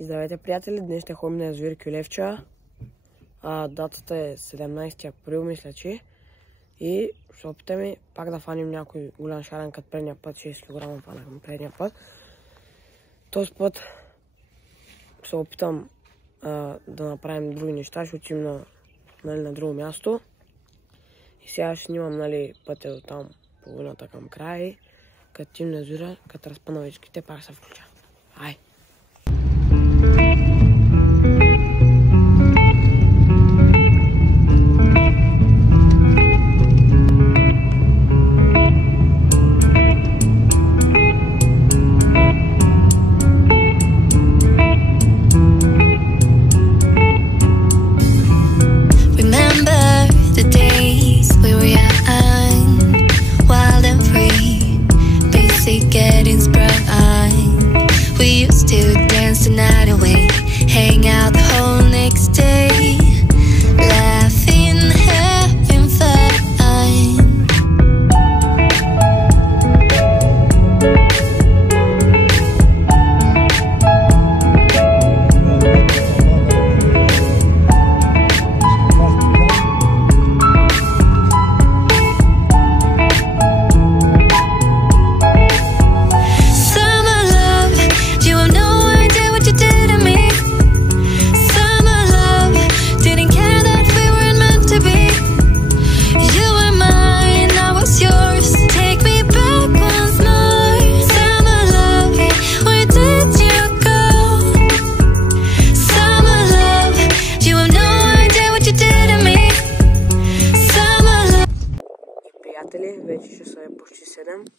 Здравейте, приятели! Днес ще ходим на язовир Кюлевча. Датата е 17 април, мисля, че. И ще опитаме пак да фаним някой голям шаран, като предния път. 6 кг фанахме предния път. Този път се опитам да направим други неща. Ще отидем на друго място. И сега ще снимам пътя до там, половината към края. И като отидем на язовира, като разпъна вечките, пак се включа. Ай! Getting sprung on. We used to dance the night away, hang out the whole next day, laughing, having fun. Вече ще са почти 7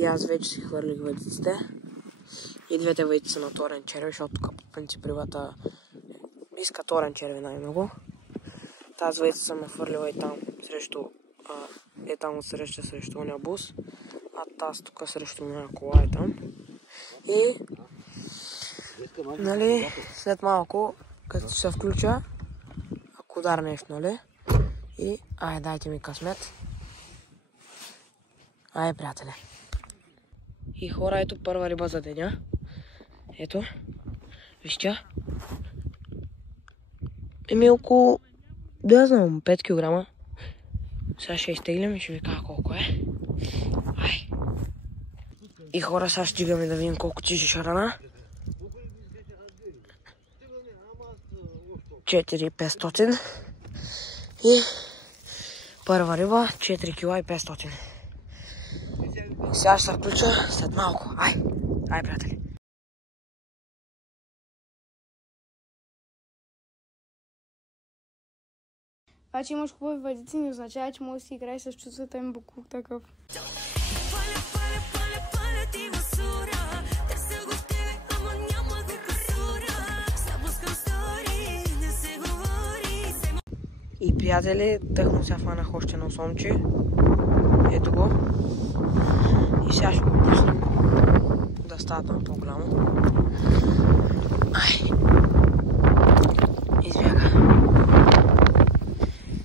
и аз вече си хвърлих въдиците. И двете въдици са на торен черви, защото тук по принцип рибата иска торен черви най-много. Тази въдица съм я хвърлила и там срещу там отсреща срещу ония бус, а тази тук срещу моя кола е там. И след малко, като се включа, ако удар нещо, и дайте ми късмет. Приятели. И хора, ето първа риба за деня. Ето. Вижте. Около, да знам, 5 кг. Сега ще изтеглям и ще ви кажа колко е. И хора, сега ще стигаме да видим колко тежи шарана. 4500. И първа риба 4 кг и 500. Сега ще се включа след малко. Ай, приятели! Това, че имаш хубави въдици, не означава, че можеш да си играеш с чувствата им буклук такъв. И приятели, тъхно сега фанах още едно сомче. Ето го. И сега ще го пуснем да става там по-голямо. Избяга.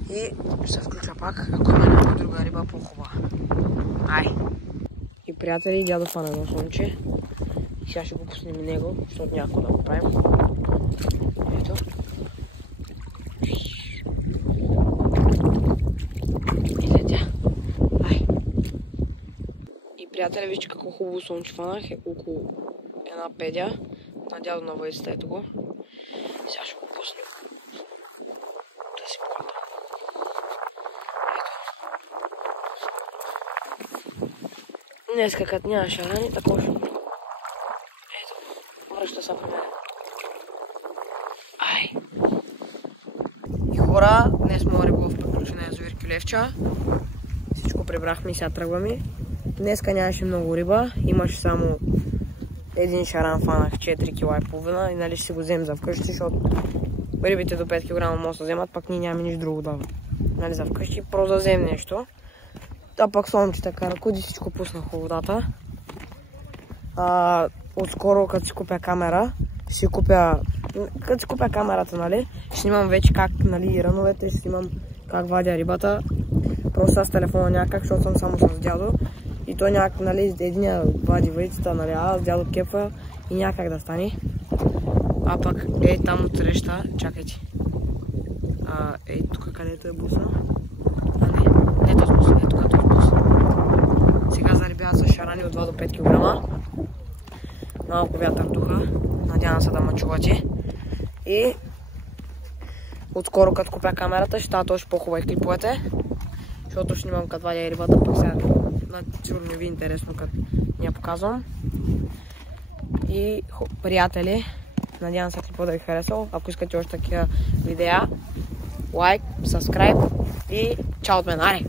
И ще се включа пак, ако има някаква друга риба по-хубава. И приятели, дядо фана едно сомче. И сега ще го пуснем и него, защото някакво да го правим. Ето. Приятели, вижте какво хубаво слънче фанах, е около една педя на дядо на въдицата, ето го. Сега ще го пуснем да си плата. Ето. Днеска като няма шарани, такова ще... Ето, връща се при мен. И хора, днес моя риболов приключи на язовир Кюлевча. Всичко прибрахме и сега тръгваме. Днеска нямаше много риба, имаше само един шаран, фанах 4,5 кг и ще си го вземем за вкъщи, защото рибите до 5 кг може да вземат, пък ние нямаме нищо друго да за вкъщи, просто да вземем нещо. Пък слънчета каракуди, всичко пуснах в водата. Отскоро, като си купя камера, като си купя камерата, ще снимам вече как, рановете, ще снимам как вадя рибата. Просто с телефона някак, защото съм само с дядо. И той някак, единия вади въдицата, аз дядо кепа и някак да стане. А пък ей там отсреща, чакайте. Ей тук където е буса. Не този бус, ей тук този бус. Сега зарибяват с шарани от 2 до 5 кг. Малко вятър духа. Надявам се да ме чувате. И отскоро като купя камерата ще стават още по-хубави клиповете. Защото ще снимам като вадя рибата, пък сега сигурно не ви е интересно като ни я показвам. И приятели, надявам се клипа да ви харесал. Ако искате още такива видеа, лайк, subscribe и чао от мен, аре!